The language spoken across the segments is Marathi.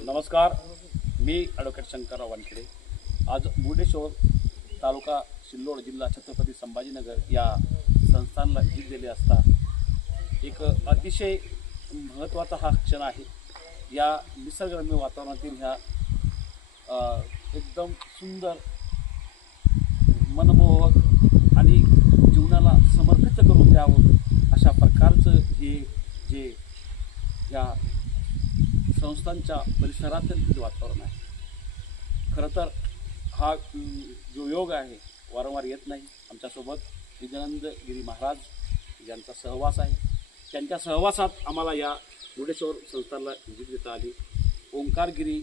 नमस्कार, मी ॲडव्होकेट शंकरराव वानखेडे। आज मुर्डेश्वर तालुका सिल्लोड जिल्हा छत्रपती संभाजीनगर या संस्थानला भेट दिली असता एक अतिशय महत्त्वाचा हा क्षण आहे। या निसर्गरम्य वातावरणातील ह्या एकदम सुंदर मनमोहक आणि जीवनाला समर्पित करून द्यावं अशा प्रकारचं हे जे या संस्थांच्या परिसरातील वातावरण आहे। खरं तर हा जो योग आहे वारंवार येत नाही। आमच्यासोबत विजयानंद गिरी महाराज यांचा सहवास आहे। त्यांच्या सहवासात आम्हाला या मुर्डेश्वर संस्थानला भेट देता आली। ओंकारगिरी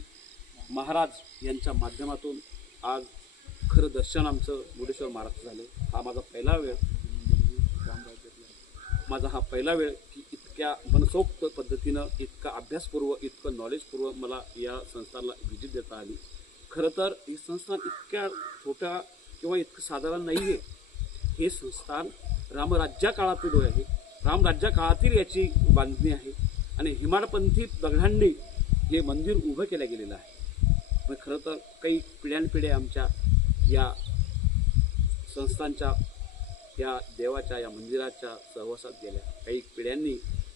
महाराज यांच्या माध्यमातून आज खरं दर्शन आमचं मुर्डेश्वर महाराज झालं। हा माझा पहिला वेळ की इतक्या मनसोक्त पद्धतीनं इतका अभ्यासपूर्व इतकं नॉलेजपूर्व मला या संस्थानला व्हिजिट देता आली। खरं तर हे संस्थान इतक्या छोट्या किंवा इतकं साधारण नाही आहे। हे संस्थान रामराज्या काळातील आहे। रामराज्या काळातील याची बांधणी आहे आणि हिमाडपंथी दगडांनी हे मंदिर उभं केलं गेलेलं आहे। खरं तर काही पिढ्यानपिढ्या आमच्या या संस्थांच्या या देवाच्या या मंदिराच्या सहवासात गेल्या। काही पिढ्यांनी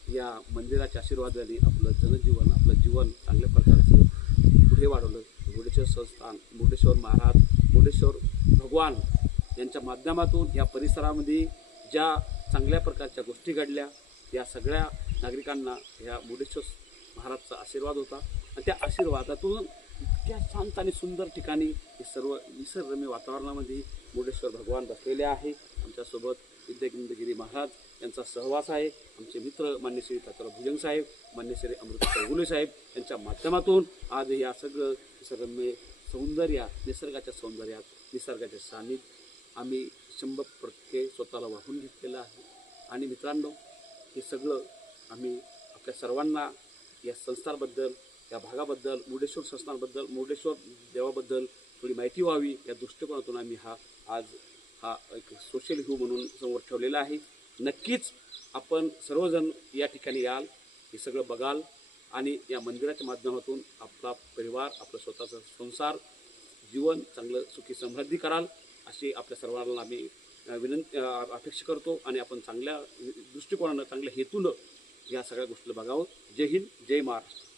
या मंदिराच्या आशीर्वादाने आपलं जनजीवन आपलं जीवन चांगल्या प्रकारचं पुढे वाढवलं। मुर्डेश्वर संस्थान मुर्डेश्वर महाराज मुर्डेश्वर भगवान यांच्या माध्यमातून या परिसरामध्ये ज्या चांगल्या प्रकारच्या गोष्टी घडल्या या सगळ्या नागरिकांना या मुर्डेश्वर महाराजचा आशीर्वाद होता आणि त्या आशीर्वादातून इतक्या शांत आणि सुंदर ठिकाणी हे सर्व निसर्गरम्य वातावरणामध्ये मुर्डेश्वर भगवान बसलेले आहे। आमच्यासोबत विद्यागिरी महाराज यांचा सहवास आहे। आमचे मित्र मान्य श्री तात्याराव भुजंग साहेब मान्य श्री अमृत चौगुले साहेब यांच्या माध्यमातून आज या सगळं निसर्गरम्य सौंदर्य निसर्गाच्या सौंदर्यात निसर्गाचे सानिध्य आम्ही 100% स्वतःला वाहून घेतलेलं आहे। आणि मित्रांनो हे सगळं आम्ही आपल्या सर्वांना या संस्थांबद्दल या भागाबद्दल मुर्डेश्वर संस्थांबद्दल मुर्डेश्वर देवाबद्दल थोडी माहिती व्हावी या दृष्टिकोनातून आम्ही आज हा एक सोशल इव्ह्यू म्हणून समोर ठेवलेला आहे। नक्कीच आपण सर्वजण या ठिकाणी याल हे सगळं बघाल आणि या मंदिराच्या माध्यमातून आपला परिवार आपलं स्वतःचा संसार जीवन चांगलं सुखी समृद्धी कराल अशी आपल्या सर्वांना आम्ही अपेक्षा करतो आणि आपण चांगल्या दृष्टिकोनानं चांगल्या हेतूनं या सगळ्या गोष्टी बघावं। जय हिंद जय महाराष्ट्र।